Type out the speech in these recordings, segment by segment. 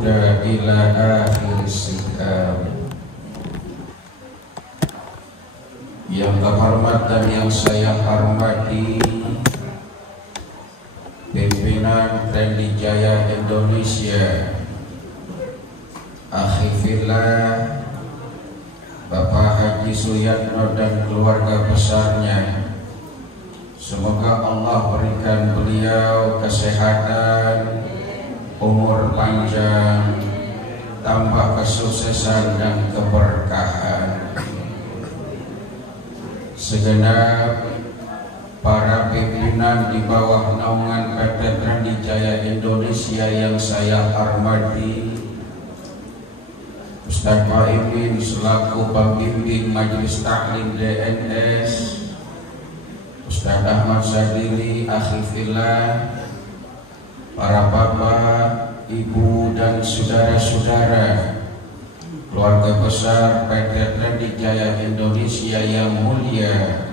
huda ila akhir sikam. Yang terhormat dan yang saya hormati pimpinan Trendy Jaya Indonesia, akhi fillah Bapak Haji Suyatno dan keluarga besarnya. Semoga Allah berikan beliau kesehatan, umur panjang, tambah kesuksesan dan keberkahan. Segenap para pimpinan di bawah naungan PT Trendy Jaya Indonesia yang saya hormati, Ustaz Muhyiddin selaku pembimbing Majelis Taklim DNS, Ustaz Ahmad Sadili, akhi fillah, para bapak, ibu dan saudara-saudara, keluarga besar PT Trendy Jaya Indonesia yang mulia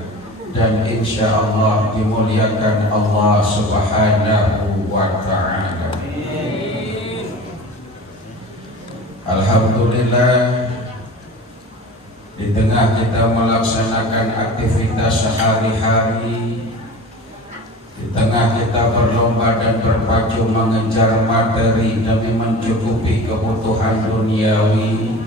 dan insya Allah dimuliakan Allah Subhanahu wa ta'ala. Alhamdulillah, di tengah kita melaksanakan aktivitas sehari-hari, di tengah kita berlomba dan berpacu mengejar materi demi mencukupi kebutuhan duniawi,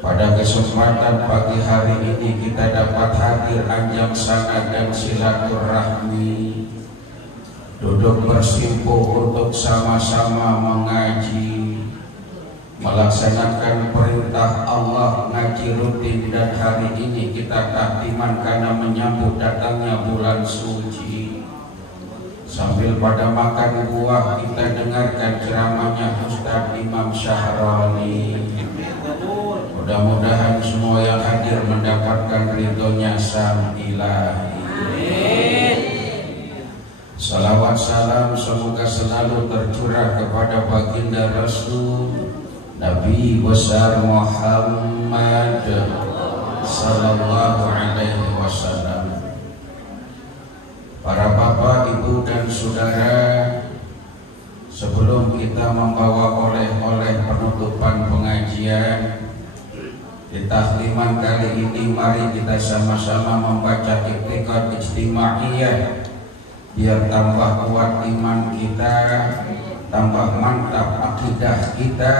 pada kesempatan pagi hari ini kita dapat hadir anjang sana dan silaturahmi, duduk bersimpuh untuk sama-sama mengaji, melaksanakan perintah Allah ngaji rutin, dan hari ini kita takdiman karena menyambut datangnya bulan suci. Sambil pada makan buah kita dengarkan ceramahnya Ustaz Imam Syahroni. Mudah-mudahan semua yang hadir mendapatkan ridhonya Sang Ilahi. Salawat salam semoga selalu tercurah kepada baginda Rasul Nabi besar Muhammad sallallahu alaihi wasallam. Para bapak, ibu dan saudara, sebelum kita membawa oleh-oleh penutupan pengajian di tahliman kali ini, mari kita sama-sama membaca Iqtiqad Ijtimaiyah biar tambah kuat iman kita, tambah mantap akidah kita,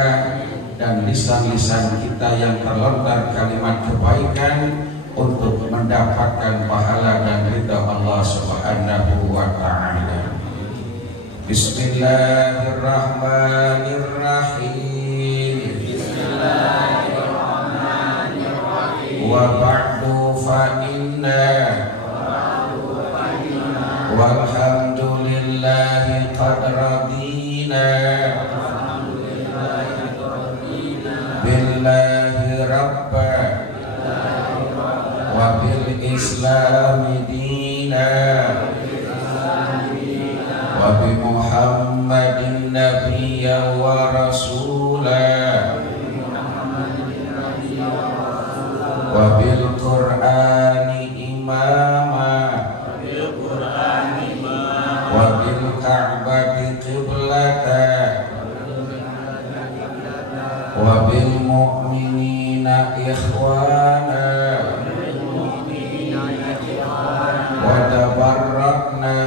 dan lisan-lisan kita yang terlontar kalimat kebaikan untuk mendapatkan pahala dan ridha Allah Subhanahu wa ta'ala. Bismillahirrahmanirrahim. Bismillahirrahmanirrahim. Wa ba'du fa inna walhamdulillahi qad radina billahi rabba wa bil islami dina wa bi muhammadin nabiyya wa rasula wa bil qur'ani imama wa bil ka'bati qiblata wa bil mu'minina ikhwana wa tabarrakna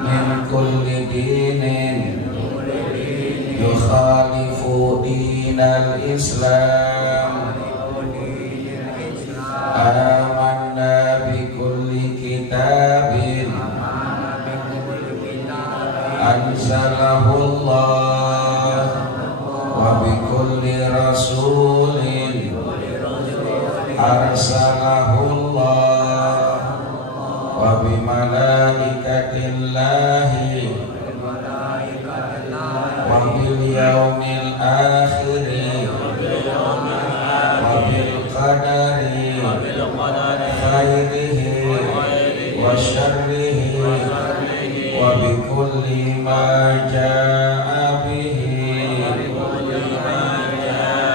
min kulli dinin yukhalifu dinal islam. Amanna bi kulli kitabin anzalahu Allah wa bi kulli rasulin arsalahu Allah wa bi malaikatillahi wa bil yaumil akhir wa bil qadari khairihi wa syarrihi wa bi kulli ma jaa bihi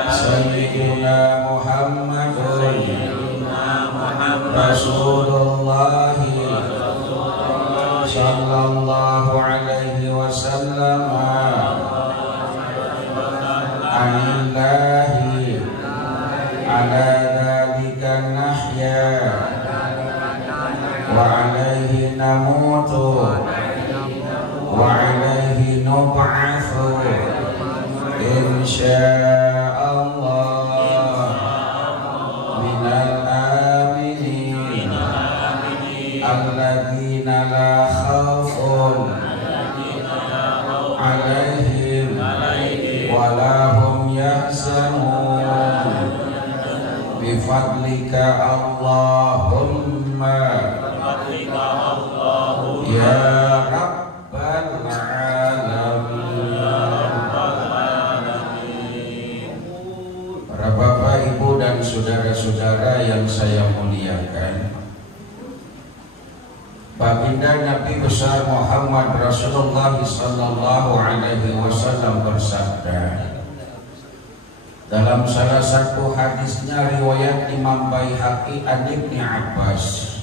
sayyidina Muhammadun Rasulullah sallallahu alaihi wasallam insyaallah minal aminin alladzina la khaufun alaihim walahum yahzanun bifadlika Allahumma ya Rabbal alamin. Para bapak, ibu dan saudara-saudara yang saya muliakan, Baginda Nabi besar Muhammad Rasulullah sallallahu alaihi wasallam bersabda dalam salah satu hadisnya riwayat Imam Baihaqi an Ibnu Abbas,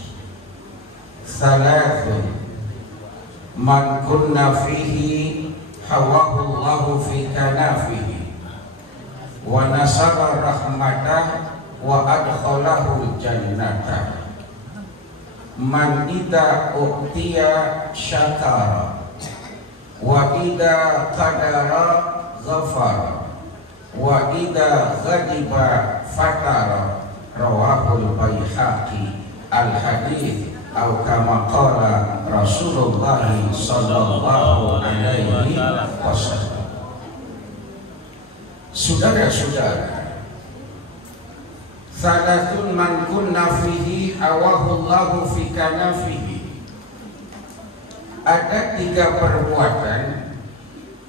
"Thalathun man kunna fihi hawahu Allahu fi kanafihi wa nasara rahmatah wa adkhalahu jannatah. Man idza utiya syakara wa idza qadara ghafara wa idza ghadiba fatara." Rawahul Baihaqi. Al hadits atau kama qala Rasulullah sallallahu alaihi wasallam. Saudara-saudara, salatun man kunna fihi hawahu Allahu fi kanafihi. Ada 3 perbuatan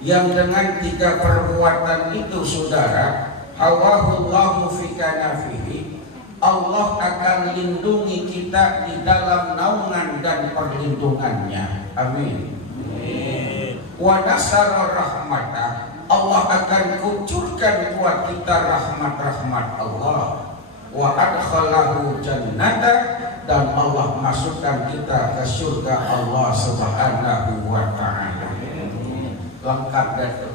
yang dengan 3 perbuatan itu, saudara, hawahu Allahu fi kanafihi, Allah akan lindungi kita di dalam naungan dan perlindungannya. Amin. Wa nasara rahmatah, Allah akan kucurkan buat kita rahmat-rahmat Allah. Wa adkhalahu jannata, dan Allah masukkan kita ke surga Allah subhanahu wa ta'ala. Lengkap betul.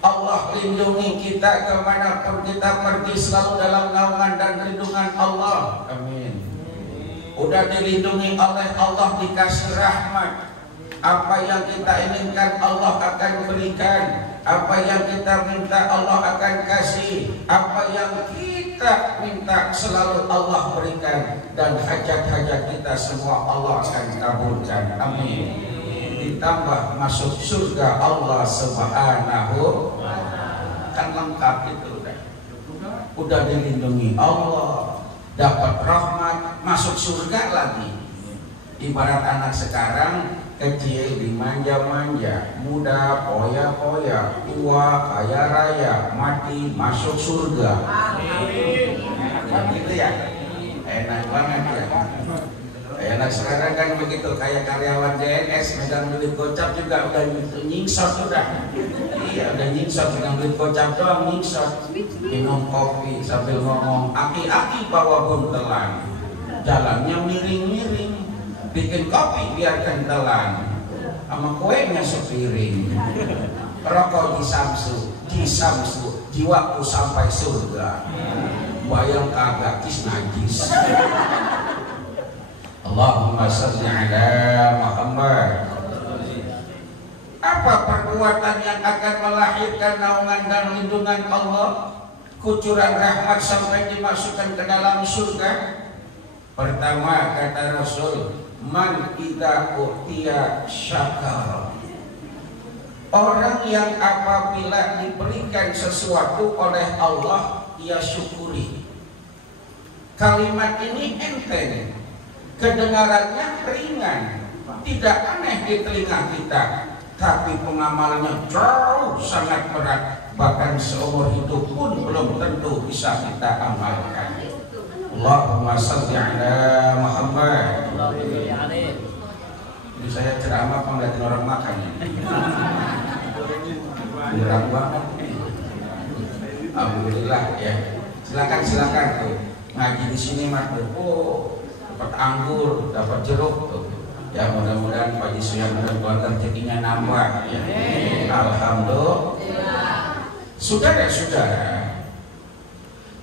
Allah lindungi kita kemanapun kita pergi, selalu dalam naungan dan lindungan Allah. Amin. Udah dilindungi oleh Allah, dikasih rahmat. Apa yang kita inginkan Allah akan berikan. Apa yang kita minta Allah akan kasih. Apa yang kita minta selalu Allah berikan. Dan hajat-hajat kita semua Allah akan kabulkan. Amin. Ditambah masuk surga Allah subhanahu, kan lengkap itu udah dilindungi Allah, dapat rahmat, masuk surga lagi. Ibarat anak sekarang kecil dimanja-manja, muda poya-poya, tua kaya raya, mati masuk surga. Kan gitu ya, enak banget ya. Anak sekarang kan begitu, kayak karyawan DNS megang duit gocap juga udah nyingsot sudah. Iya, udah nyingsot, megang duit gocap doang nyingsot. Minum kopi sambil ngomong, aki-aki bawa buntelan, jalannya miring-miring. Bikin kopi biar kentelan, sama kuenya sepiring. Rokok di samsu, jiwaku sampai surga. Bayang kagak kis najis. Allahumma shalli ala Muhammad. Apa perbuatan yang akan melahirkan naungan dan lindungan Allah, kucuran rahmat sampai dimasukkan ke dalam surga? Pertama, kata Rasul, man idza utiya syakara. Orang yang apabila diberikan sesuatu oleh Allah, ia syukuri. Kalimat ini enteng, kedengarannya ringan, tidak aneh di telinga kita, tapi pengamalnya jauh sangat berat, bahkan seumur hidup pun belum tentu bisa kita amalkan. Allahumma shalli ala Muhammad. Ini saya ceramah apa ngeliatin orang makan ya? Murah banget. Alhamdulillah ya. Silakan tuh ngaji di sini mas. Oh, dapat anggur, dapat jeruk tuh. Ya mudah-mudahan Pak Haji Suyan dan keluarga rezekinya nambah ya. Alhamdulillah. Saudara-saudara,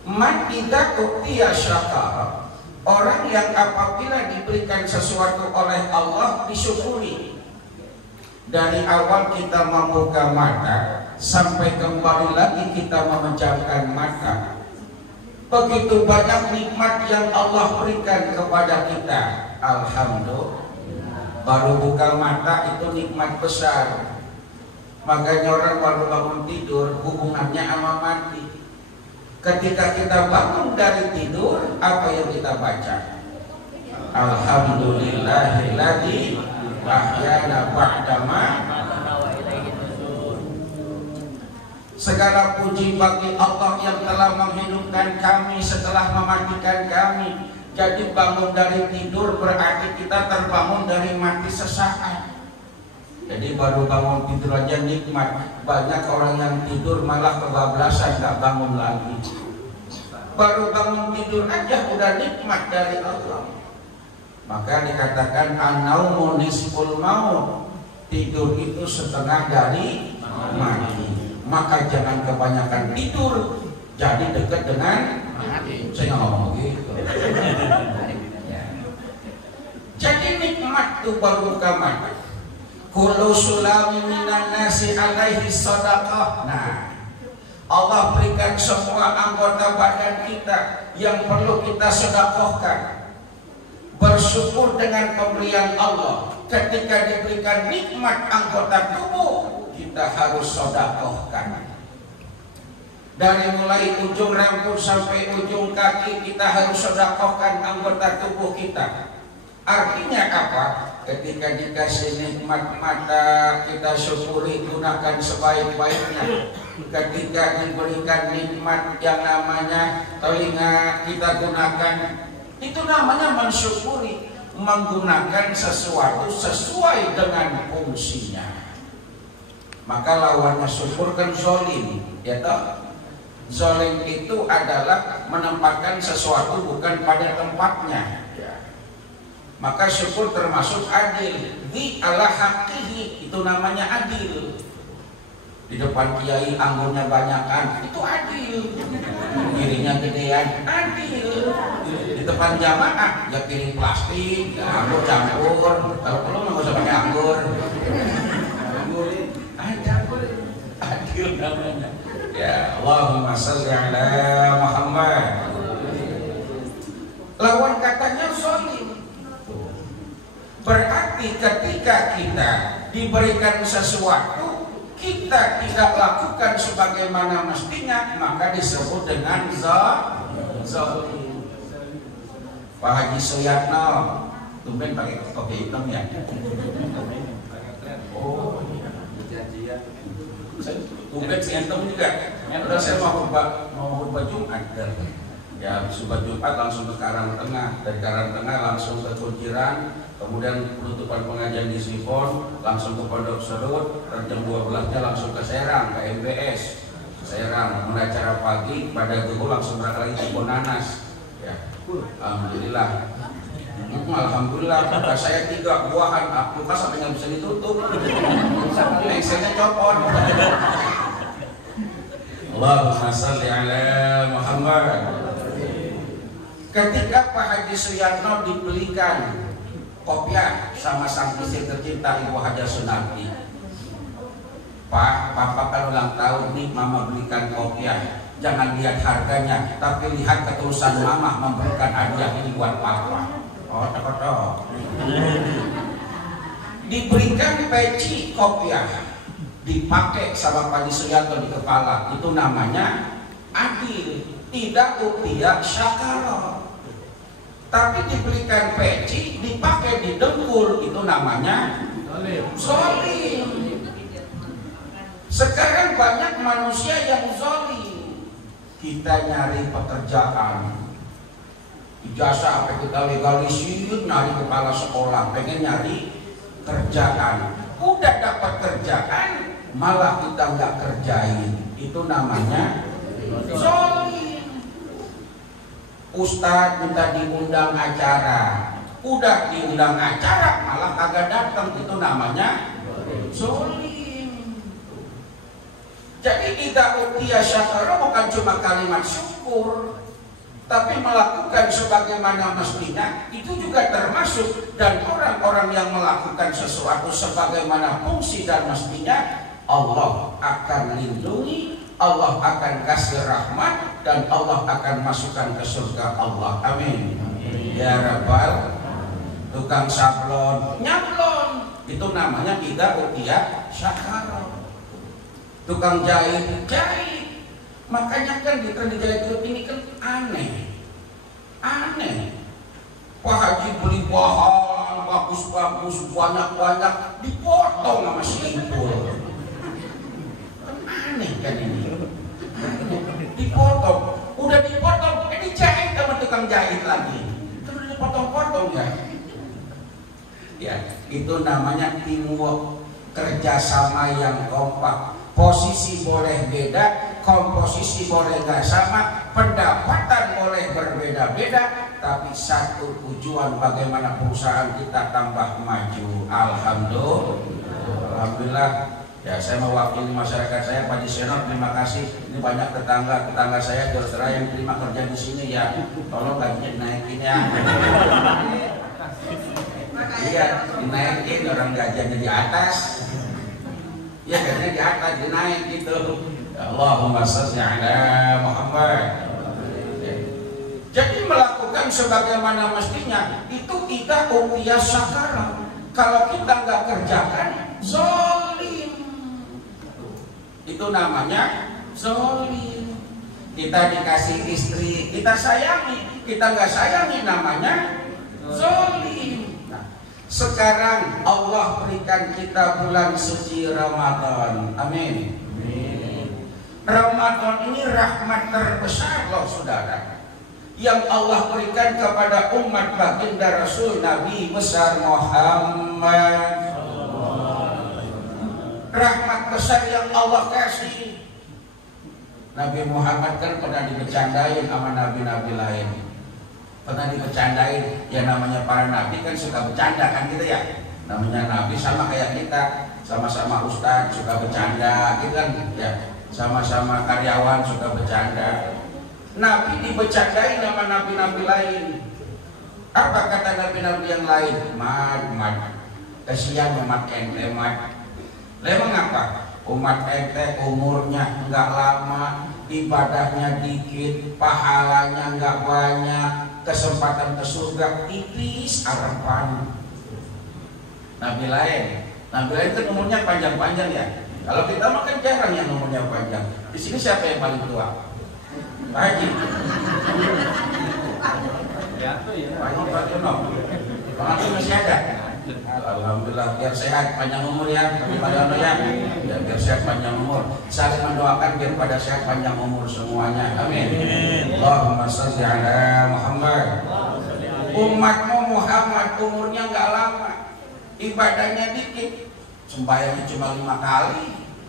man idza utiya syakara, orang yang apabila diberikan sesuatu oleh Allah disyukuri. Dari awal kita membuka mata sampai kembali lagi kita memejamkan mata, begitu banyak nikmat yang Allah berikan kepada kita. Alhamdulillah. Baru buka mata itu nikmat besar. Makanya orang baru bangun tidur hubungannya sama mati. Ketika kita bangun dari tidur, apa yang kita baca? Alhamdulillahilladzi ahyana ba'dama. Segala puji bagi Allah yang telah menghidupkan kami setelah mematikan kami. Jadi bangun dari tidur berarti kita terbangun dari mati sesaat. Jadi baru bangun tidur aja nikmat. Banyak orang yang tidur malah kebablasan, gak bangun lagi. Baru bangun tidur aja udah nikmat dari Allah. Maka dikatakan an-naumu nisful maut. Tidur itu setengah dari mati. Maka jangan kebanyakan tidur, jadi dekat dengan mati. Saya nggak ngomong begitu. Jadi nikmat itu baru buka mata. Kullu sulami minan nasi alaihi sadaqah. Nah, Allah berikan semua anggota badan kita yang perlu kita sedekahkan. Bersyukur dengan pemberian Allah. Ketika diberikan nikmat anggota tubuh, kita harus sedekahkan. Dari mulai ujung rambut sampai ujung kaki kita harus sedekahkan anggota tubuh kita. Artinya apa? Ketika dikasih nikmat mata, kita syukuri, gunakan sebaik-baiknya. Ketika diberikan nikmat yang namanya telinga, kita gunakan. Itu namanya mensyukuri, menggunakan sesuatu sesuai dengan fungsinya. Maka lawannya syukur kan zolim, ya toh? Zolim itu adalah menempatkan sesuatu bukan pada tempatnya. Maka syukur termasuk adil. Di ala haqihi, itu namanya adil. Di depan kiai anggurnya banyakan, itu adil. Piringnya gedean, adil. Di depan jamaah ya piring plastik, anggur campur. Kalau perlu nggak usah pakai anggur. Adil namanya. Ya Allahumma shalli ala Muhammad. Lawan katanya zalim. Berarti ketika kita diberikan sesuatu, kita tidak lakukan sebagaimana mestinya, maka disebut dengan zalim. Pak Haji Suyatno, tumben pakai topi hitam ya? Oh, tumben si hitam juga. Udah saya mau khutbah Jumat. Ya, habis khutbah Jumat langsung ke Karangtengah, dari Karangtengah langsung ke Kunciran. Kemudian penutupan pengajian di Sifon, langsung ke Pondok Serut, dan jam 12-nya langsung ke Serang, ke MBS Serang. Mulai acara pagi, pada Gugu langsung berangkat lagi ke Bonanas. Ya, alhamdulillah. Alhamdulillah, kata saya 3 buahan, buka sampai nggak bisa ditutup. Lengsenya copot. Allahumma shalli ala Muhammad. Ketika Pak Haji Suyatno dibelikan kopiah sama sang istri tercinta Ibu Haja Sunarti. Pak, Papa kan ulang tahun nih, Mama belikan kopiah. Jangan lihat harganya, tapi lihat ketulusan Mama memberikan hadiah ini buat Papa. Oh, toh. Diberikan peci kopiah, dipakai sama Pak Haji Suyatno di kepala. Itu namanya adil, tidak upia syakara. Tapi diberikan peci, dipakai di dengkul, itu namanya zalim. Sekarang banyak manusia yang zalim. Kita nyari pekerjaan, ijazah apa kita legalisir, nyari kepala sekolah, pengen nyari kerjaan. Udah dapat kerjaan, malah kita nggak kerjain. Itu namanya zalim. Ustadz minta diundang acara, udah diundang acara malah kagak datang, itu namanya zalim. Jadi tidak utia syakara bukan cuma kalimat syukur, tapi melakukan sebagaimana mestinya itu juga termasuk. Dan orang-orang yang melakukan sesuatu sebagaimana fungsi dan mestinya, Allah akan lindungi, Allah akan kasih rahmat, dan Allah akan masukkan ke surga Allah. Amin. Ya Rabbal. Tukang sablon nyablon, itu namanya kita utia syakar. Tukang jahit jahit. Makanya kan di jahit ini kan aneh. Pak Haji beli bahan bagus-bagus banyak-banyak dipotong sama si Ipul. Kan aneh kan ini. Dipotong, udah dipotong, dijahit sama tukang jahit lagi. Terus dipotong-potong ya. Ya, itu namanya teamwork, kerjasama yang kompak. Posisi boleh beda, komposisi boleh nggak sama, pendapatan boleh berbeda-beda, tapi satu tujuan bagaimana perusahaan kita tambah maju. Alhamdulillah. Ya, saya mewakili masyarakat saya, Pak Disenor, terima kasih. Ini banyak tetangga saya Jawa Tengah yang terima kerja di sini ya. Tolong gajinya dinaikin ya. Iya, dinaikin, orang gajinya di atas. Ya, gajinya di atas, dinaik gitu. Allahumma shalli ala Muhammad. Jadi melakukan sebagaimana mestinya itu kita utia syakara. Kalau kita nggak kerjakan, zolim. Itu namanya zolim. Kita dikasih istri, kita sayangi, kita nggak sayangi, namanya zolim. Sekarang Allah berikan kita bulan suci Ramadan. Amin. Ramadan ini rahmat terbesar loh saudara, yang Allah berikan kepada umat baginda Rasul Nabi besar Muhammad. Rahmat besar yang Allah kasih. Nabi Muhammad kan pernah dibercandain sama nabi-nabi lain. Pernah dibercandain, ya namanya para nabi kan suka bercanda kan gitu ya. Namanya nabi sama kayak kita, sama-sama ustadz suka bercanda gitu kan ya. Sama-sama karyawan suka bercanda. Nabi dibercandain sama nabi-nabi lain. Apa kata nabi-nabi yang lain? Mat, kesian umat ente mat. Memang apa? Umat ente umurnya enggak lama, ibadahnya dikit, pahalanya enggak banyak, kesempatan ke surga tipis harapan. Nabi lain kan umurnya panjang-panjang ya. Kalau kita makan jarang yang umurnya panjang. Di sini siapa yang paling tua? Pak Haji. Pak Haji Pak Haji masih ada. Alhamdulillah, biar sehat panjang umur ya. Pada ya, biar sehat panjang umur. Saling mendoakan biar pada sehat panjang umur semuanya. Amin. Allahumma shalli ala Muhammad. Umatmu Muhammad umurnya enggak lama, ibadahnya dikit, sembahyangnya cuma 5 kali.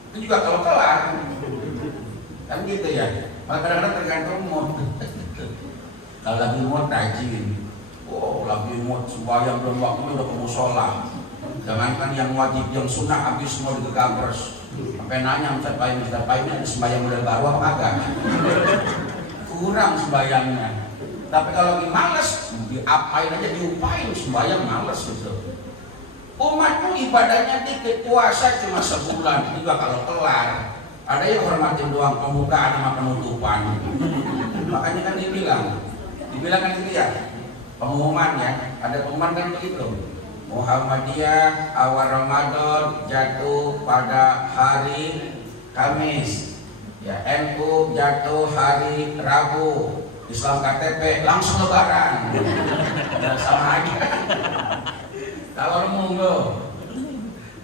Itu juga kalau kelar. Kan gitu ya. Maka kadang-kadang tergantung mood. Kalau lagi mood rajin. Oh, lagi mood sembahyang belum waktunya udah ke musola. Jangankan yang wajib, yang sunnah habis semua digegabres. Sampai nanya Ustaz Paim ada sembahyang model baru apa kagak? Kurang sembahyangnya. Tapi kalau lagi malas, diapain aja, diupain sembahyang malas gitu. Umatmu ibadahnya dikit, puasa cuma sebulan, juga kalau kelar. Ada yang hormatin doang, pembukaan sama penutupan. Makanya kan dibilang kan gitu ya, pengumuman ya, ada pengumuman kan begitu. Muhammadiyah awal Ramadan jatuh pada hari Kamis, ya NU jatuh hari Rabu, Islam KTP langsung Lebaran. Sama aja. Kalau monggo,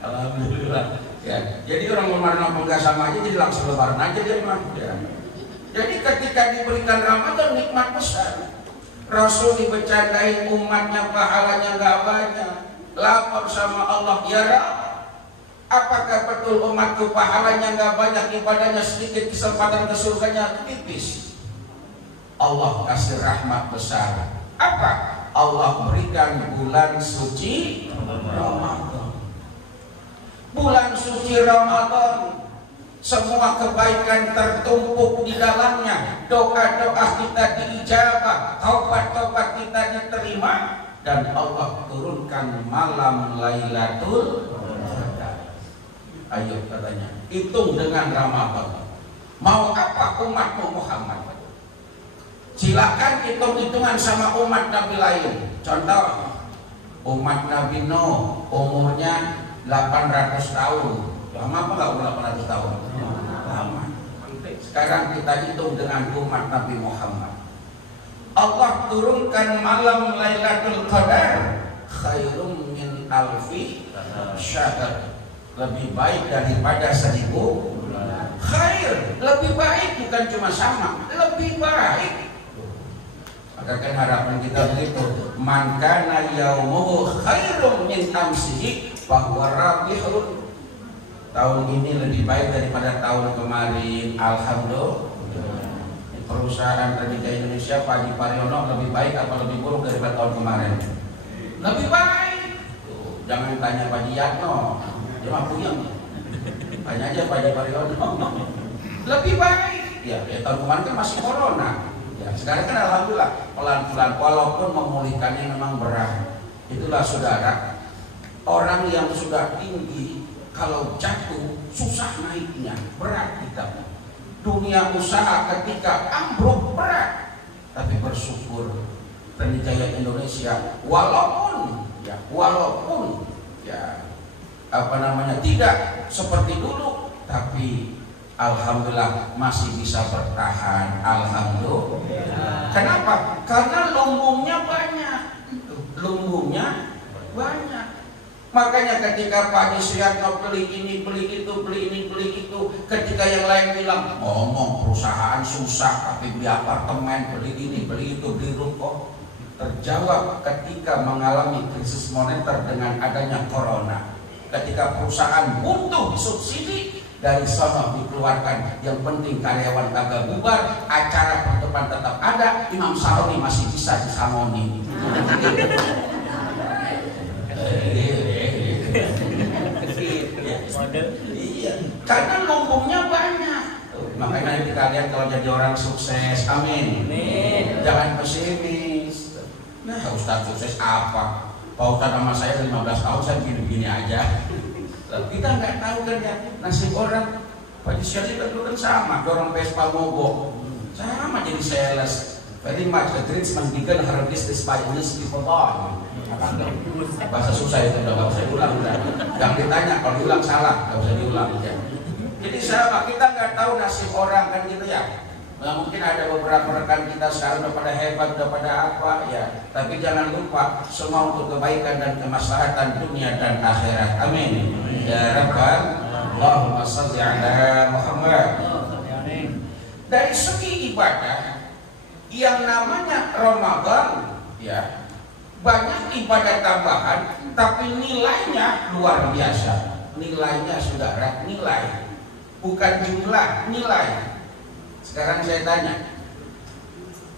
alhamdulillah. Ya, jadi orang Ramadan enggak sama aja, jadi langsung Lebaran aja dia mah. Ya. Jadi ketika diberikan Ramadan nikmat besar. Rasul dibercandain umatnya pahalanya enggak banyak. Lapor sama Allah, ya Rabb, apakah betul umatku pahalanya enggak banyak, ibadahnya sedikit, kesempatan ke surganya tipis? Allah kasih rahmat besar. Apa? Allah berikan bulan suci Ramadan. Bulan suci Ramadan semua kebaikan tertumpuk di dalamnya, doa-doa kita diijabah, taubat-taubat kita diterima, dan Allah turunkan malam Lailatul Qadar. Ayo katanya, hitung dengan Ramadan. Mau apa umatmu Muhammad? Silakan hitung-hitungan sama umat Nabi lain. Contoh, umat Nabi Nuh umurnya 800 tahun. Lama apa nggak umur 800 tahun? Lama. Sekarang kita hitung dengan umat Nabi Muhammad. Allah turunkan malam Lailatul Qadar khairum min alfi syahr. Lebih baik daripada 1000 khair. Lebih baik, bukan cuma sama, lebih baik. Maka kan harapan kita begitu, man kana yaumuhu khairum min amsihi bahwa rabihun. Tahun ini lebih baik daripada tahun kemarin. Alhamdulillah. Perusahaan Radika Indonesia Pak Haji Paryono lebih baik apa lebih buruk daripada tahun kemarin? Lebih baik. Jangan tanya Pak Haji Yatno, dia mah puyeng. Tanya aja Pak Haji Paryono. Lebih baik. Ya tahun kemarin kan masih corona. Ya, sekarang kan alhamdulillah pelan-pelan, walaupun memulihkannya memang berat. Itulah saudara, orang yang sudah tinggi kalau jatuh susah naiknya, berat kita. Dunia usaha ketika ambruk berat, tapi bersyukur Sriwijaya Indonesia walaupun tidak seperti dulu, tapi alhamdulillah masih bisa bertahan. Alhamdulillah. Kenapa? Karena lumbungnya banyak. Makanya ketika Pak Yusriatno beli ini, beli itu, ketika yang lain bilang ngomong perusahaan susah, tapi beli apartemen, beli ini, beli itu, beli ruko, terjawab ketika mengalami krisis moneter dengan adanya corona. Ketika perusahaan butuh subsidi, dari sana dikeluarkan, yang penting karyawan kagak bubar, acara pertemuan tetap ada, Imam Saroni masih bisa disamoni. Iya, karena lumbungnya banyak. Makanya nanti kalian kalau jadi orang sukses, amin. Jangan pesimis. Nah, Ustaz sukses apa? Pak Ustaz sama saya 15 tahun saya gini-gini aja. Kita nggak tahu kan ya nasib orang. Pak Yusriatno kan dulu kan sama, dorong Vespa mogok, sama jadi sales. Very much the dreams began her business by this people. Bahasa susah itu, udah gak usah diulang, udah. Jangan ditanya, kalau diulang salah, gak usah diulang ya. Jadi sama, kita nggak tahu nasib orang kan gitu ya. Nah, mungkin ada beberapa rekan kita sekarang udah pada hebat, udah pada apa ya. Tapi jangan lupa, semua untuk kebaikan dan kemaslahatan dunia dan akhirat. Amin. Ya Rabbal Allahumma shalli ala Muhammad. Dari segi ibadah yang namanya Ramadan ya, banyak ibadah tambahan, tapi nilainya luar biasa. Nilainya saudara, nilai, bukan jumlah, nilai. Sekarang saya tanya,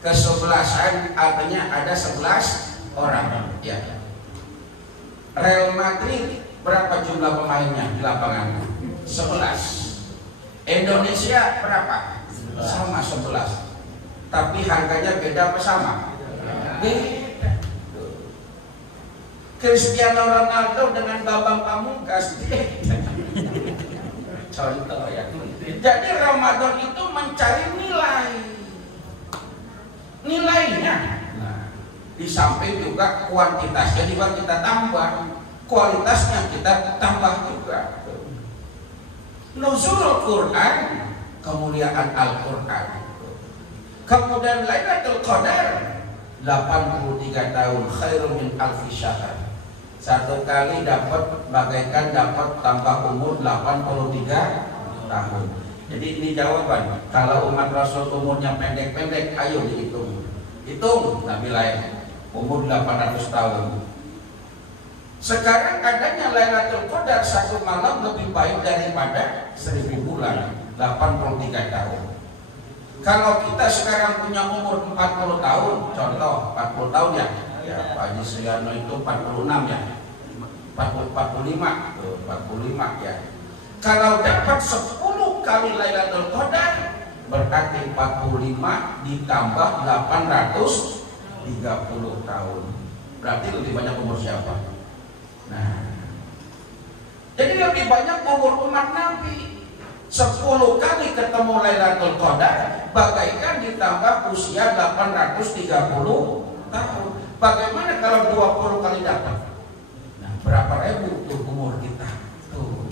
kesebelasan artinya ada 11 orang ya. Real Madrid berapa jumlah pemainnya di lapangan? 11. Indonesia berapa? Sama 11. Tapi harganya beda apa sama? Beda. Cristiano Ronaldo dengan Bambang Pamungkas beda. Contoh ya. Jadi Ramadan itu mencari nilainya. Nah, di samping juga kuantitasnya juga kita tambah, kualitasnya kita tambah juga. Nuzulul Quran, kemuliaan Al-Quran. Kemudian Lailatul Qadar 83 tahun khairum min alfi syahr. Satu kali dapat bagaikan dapat tambah umur 83 tahun. Jadi ini jawaban. Kalau umat Rasul umurnya pendek-pendek, ayo dihitung. Hitung Nabi lain umur 800 tahun. Sekarang adanya Lailatul Qadar satu malam lebih baik daripada 1000 bulan, 83 tahun. Kalau kita sekarang punya umur 40 tahun, contoh 40 tahun ya, Pak Haji Suyono itu 46 ya, 45 ya. Kalau dapat 10 kali Lailatul Qadar berarti 45 ditambah 830 tahun. Berarti lebih banyak umur siapa? Nah, jadi lebih banyak umur umat Nabi. 10 kali ketemu Lailatul Qadar bagaikan ditambah usia 830 tahun. Bagaimana kalau 20 kali dapat? Nah, berapa ribu tuh umur kita? Tuh.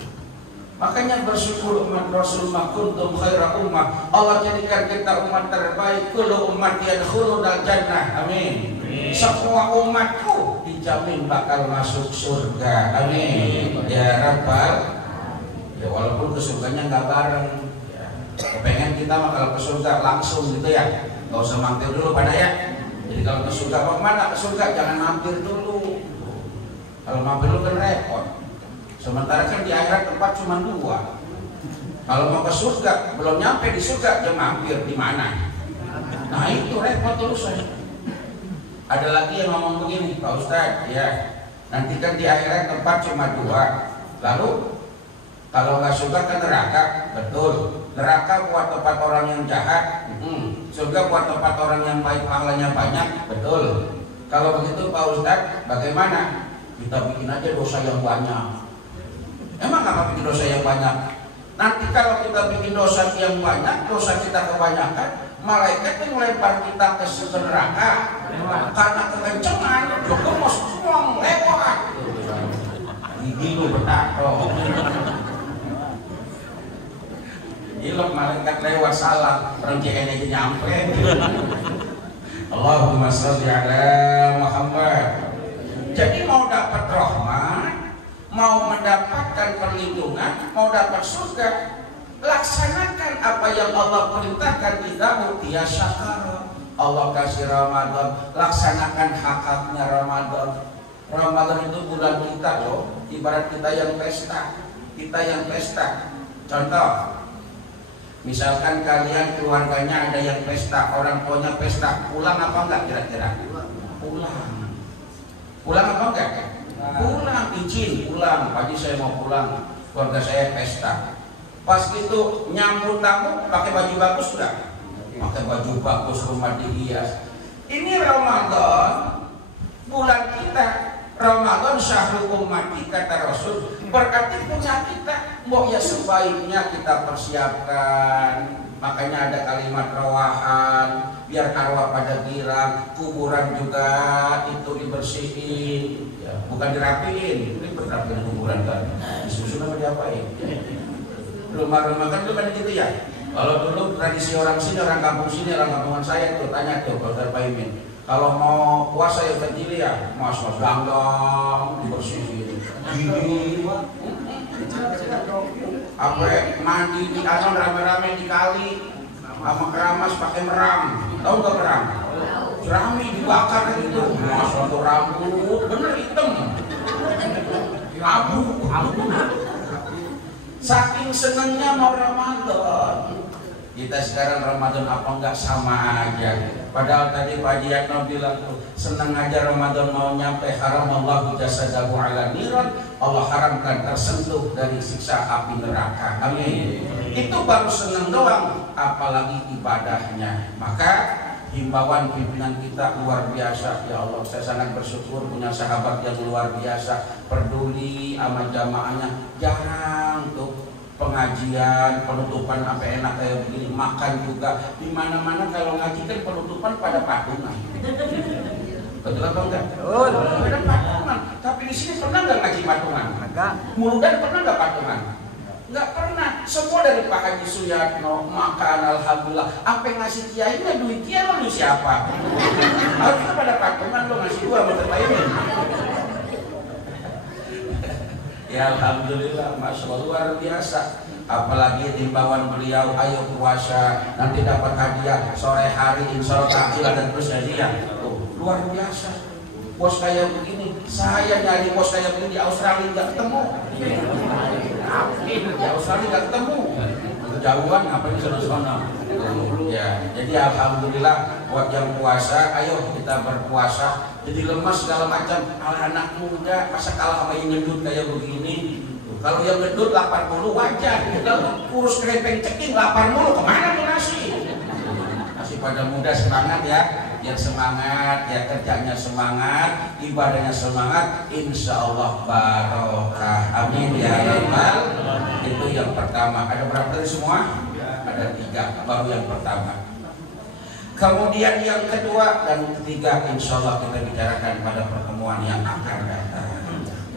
Makanya bersyukur umat Rasul kuntum khaira ummah. Allah jadikan kita umat terbaik. Kullu ummati yadkhulunal jannah. Amin. Semua umatku dijamin bakal masuk surga. Amin. Ya Rabbal. Ya walaupun ke surganya nggak bareng. Ya. Kepengen kita mah kalau ke surga langsung gitu ya. Nggak usah mampir dulu pada ya. Jadi kalau ke surga mau kemana? Ke surga jangan mampir dulu. Kalau mampir dulu kan repot. Sementara kan di akhirat tempat cuma 2. Kalau mau ke surga belum nyampe di surga, dia mampir di mana? Nah itu repot urusan. Ada lagi yang ngomong begini, Pak Ustadz, ya nanti kan di akhirat tempat cuma 2. Lalu kalau nggak surga kan neraka, betul. Neraka buat tempat orang yang jahat, surga buat tempat orang yang baik pahalanya banyak, betul. Kalau begitu Pak Ustadz, bagaimana? Kita bikin aja dosa yang banyak. Emang apa bikin dosa yang banyak? Nanti kalau kita bikin dosa yang banyak, dosa kita kebanyakan, malaikat yang melempar kita ke neraka karena kekencengan. Jokowi mau semua lewat. Gigi lu bertato. Ilok malaikat lewat salah, orang CN aja nyampe. Allahumma sholli ala Muhammad. Jadi mau dapat rahmat, mau mendapatkan perlindungan, mau dapat surga, laksanakan apa yang Allah perintahkan. Idza utiya syakara. Allah kasih Ramadan, laksanakan hak-haknya Ramadan. Ramadan itu bulan kita loh, ibarat kita yang pesta. Kita yang pesta. Contoh, misalkan kalian keluarganya ada yang pesta, orang tuanya pesta, pulang apa enggak kira-kira? Pulang. Pulang apa enggak? Pulang, izin pulang. Pagi saya mau pulang, keluarga saya pesta. Pas gitu nyambut tamu pakai baju bagus enggak? Pakai baju bagus, rumah dihias. Ini Ramadan, bulan kita. Ramadan syahrul ummati kata Rasul. Berarti punya kita. Mau ya sebaiknya kita persiapkan. Makanya ada kalimat rawahan, biar arwah pada girang. Kuburan juga itu dibersihin, ya, bukan dirapiin. Ini berapiin kuburan kan? Disusun apa diapain? Rumah-rumah kan dulu kan gitu ya. Kalau dulu tradisi orang sini, orang kampung sini, orang kampungan saya tuh tanya tuh kalau terpaimin. Kalau mau puasa yang terdiri ya, mas ganggang dibersihin, gigi, apa mandi di anon rame-rame di kali, sama keramas pakai meram, tahu nggak meram? Jerami dibakar gitu, mas rambut bener hitam, abu. Saking senangnya mau Ramadan. Kita sekarang Ramadan apa enggak sama aja. Padahal tadi Pak Diakno bilang tuh senang aja Ramadan mau nyampe. Haramallahu jasadahu ala niran. Allah haramkan tersentuh dari siksa api neraka. Amin. Itu baru senang doang, apalagi ibadahnya. Maka himbauan pimpinan kita luar biasa. Ya Allah, saya sangat bersyukur punya sahabat yang luar biasa, peduli sama jamaahnya. Jarang tuh pengajian penutupan sampai enak kayak begini, makan juga di mana-mana. Kalau ngaji kan penutupan pada patungan, betul apa enggak? Pada patungan. Tapi di sini pernah nggak ngaji patungan? Muludan pernah nggak patungan? Nggak pernah. Semua dari Pak Haji Suyatno makan alhamdulillah. Sampai ngasih kiainya duit kiai lo siapa? Harusnya pada patungan lo ngasih dua betul ini. Ya alhamdulillah, masya Allah luar biasa. Apalagi himbauan beliau, ayo puasa, nanti dapat hadiah sore hari, insya Allah takjil dan terus hadiah. Luar biasa. Bos kayak begini, saya nyari bos kayak begini di Australia nggak ketemu. Di Australia nggak ketemu. Kejauhan ngapain sana-sana. Ya, jadi alhamdulillah buat yang puasa, ayo kita berpuasa. Jadi lemas segala macam, anak muda masa kalah sama yang gendut kayak begini. Kalau yang gendut 80 wajar, kalau kurus krepeng ceking 80 kemana tuh nasi? Masih pada muda semangat ya, yang semangat ya, kerjanya semangat, ibadahnya semangat, insya Allah barokah, amin ya rabbal. Itu yang pertama. Ada berapa tadi semua? Ada 3, baru yang pertama. Kemudian yang kedua dan ketiga insya Allah kita bicarakan pada pertemuan yang akan datang.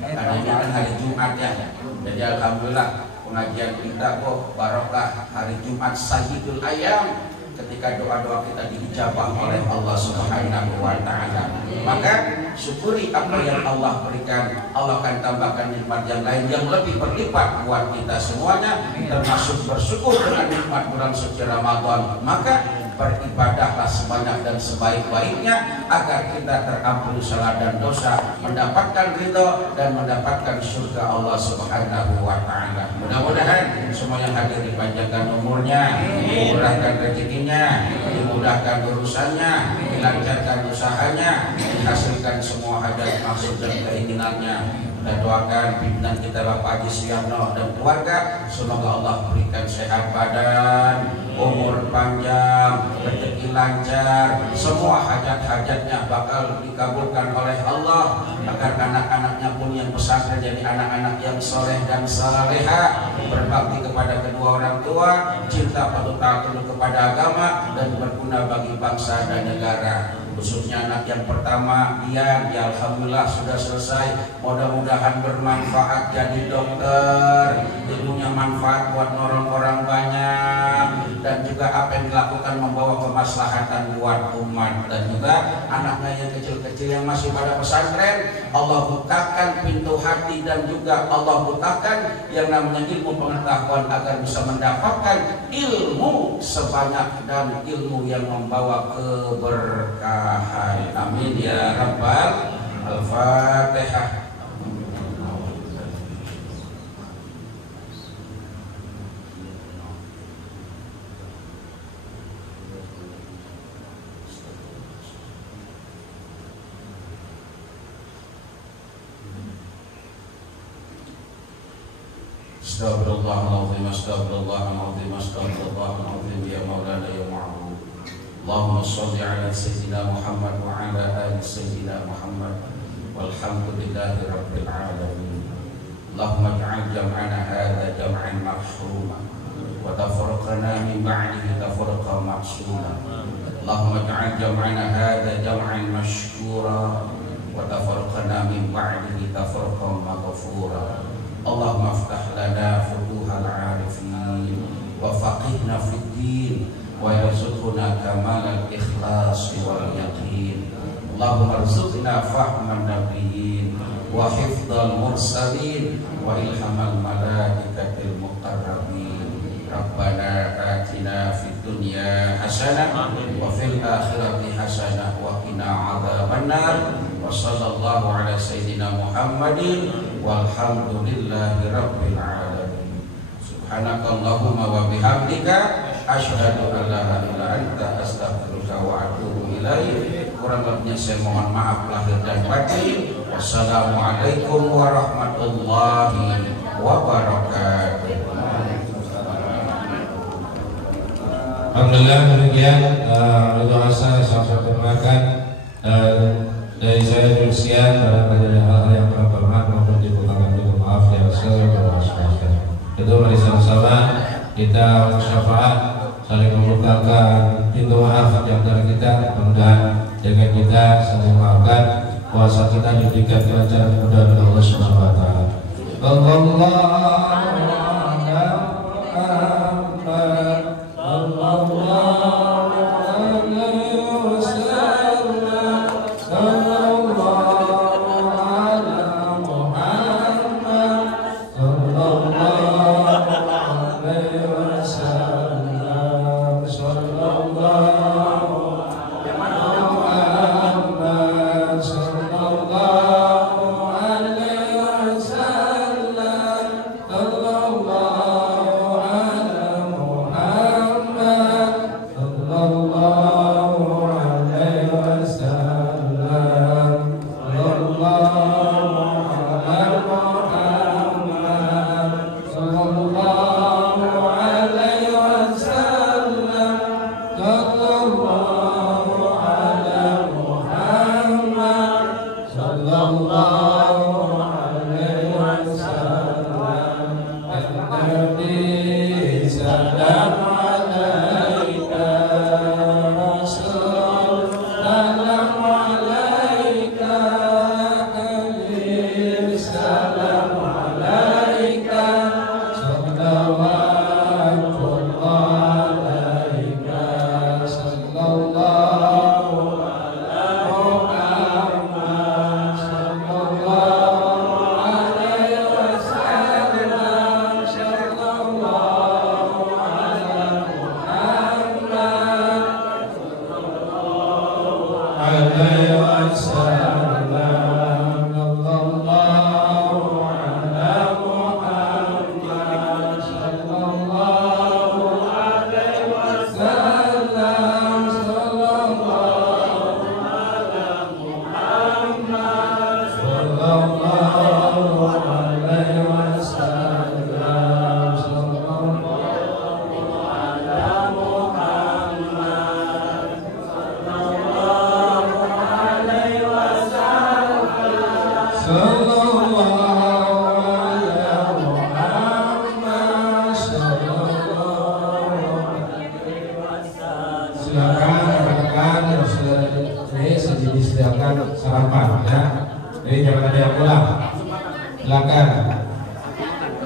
Karena ini kan hari Jumat ya. Jadi alhamdulillah pengajian kita kok barokah hari Jumat Sayyidul Ayyam, ketika doa-doa kita dijabah oleh Allah Subhanahu wa taala. Maka syukuri apa yang Allah berikan. Allah akan tambahkan nikmat yang lain yang lebih berlipat buat kita semuanya, termasuk bersyukur dengan nikmat bulan suci Ramadan. Maka beribadahlah sebanyak dan sebaik-baiknya agar kita terampuni salah dan dosa, mendapatkan ridho dan mendapatkan surga Allah Subhanahu wa taala. Mudah-mudahan semua yang hadir dipanjangkan umurnya, dimurahkan rezekinya, dimudahkan urusannya, dilancarkan usahanya, dihasilkan semua hajat maksud dan keinginannya. Kita doakan pimpinan kita Bapak Haji Suyarno dan keluarga, semoga Allah berikan sehat badan, umur panjang, rezeki lancar, semua hajat-hajatnya bakal dikabulkan oleh Allah, agar anak-anaknya pun yang pesantren jadi anak-anak yang soleh dan saleha, berbakti kepada kedua orang tua, cinta patut taat kepada agama, dan berguna bagi bangsa dan negara. Khususnya anak yang pertama Dian, ya alhamdulillah sudah selesai, mudah-mudahan bermanfaat jadi dokter, ilmunya manfaat buat orang banyak, dan juga apa yang dilakukan membawa kemaslahatan buat umat. Dan juga anaknya yang kecil-kecil yang masih pada pesantren, Allah bukakan pintu hati dan juga Allah bukakan yang namanya ilmu pengetahuan agar bisa mendapatkan ilmu sebanyak dan ilmu yang membawa keberkahan. Amin ya rabbal. Al-Fatihah. Astagfirullahaladzim, astagfirullahaladzim, astagfirullahaladzim, ya maulana ya ma'bud. Allahumma salli ala sayyidina Muhammad wa ala ali sayyidina Muhammad, walhamdulillahi rabbil alamin. Allahumma ij'al jam'ana hadha jam'an marhuma wa tafarraqana min ba'dihi tafarruqan ma'suma. Allahumma ij'al jam'ana hadha jam'an mashkura wa tafarraqana min ba'dihi tafarruqan maghfura. Allahumma aftah lana futuhal arifin wa faqihna fid din wa yarzuqna kamalal ikhlas wal yaqin. Allahumma arzuqna fahman nabiyyin wa hifdzal mursalin wa ilhamal malaikatil muqarrabin. Rabbana atina fid dunya hasanah wa fil akhirati hasanah wa qina adzabannar. Wa sallallahu ala sayyidina Muhammadin walhamdulillahi rabbil alamin. Subhanakallahumma wa bihamdika asyhadu an la ilaha illa anta astaghfiruka wa atubu ilaik. Kurang lebihnya saya mohon maaf lahir dan batin. Wassalamualaikum warahmatullahi wabarakatuh. Alhamdulillah, demikian Ridho Hasan yang saya terima dari saya demikian. Barangkali ada hal-hal yang kurang berkenan maupun dibutuhkan juga maaf yang sebesar-besarnya. Itu mari sama-sama kita syafaat, saling membukakan pintu maaf di antara kita. Mudah-mudahan jaga kita saling memaafkan, puasa kita diberikan kelancaran mudah dari Allah Subhanahu wa taala. Allah sarapan ya. Jadi jangan ada yang pulang. Silakan.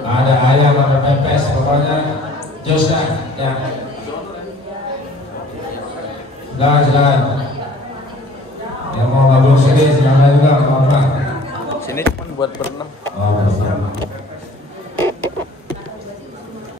Ada ayam, ada pepes, pokoknya jos dah ya. Silakan. Yang mau gabung sini silakan juga, apa? Sini cuma buat berenam.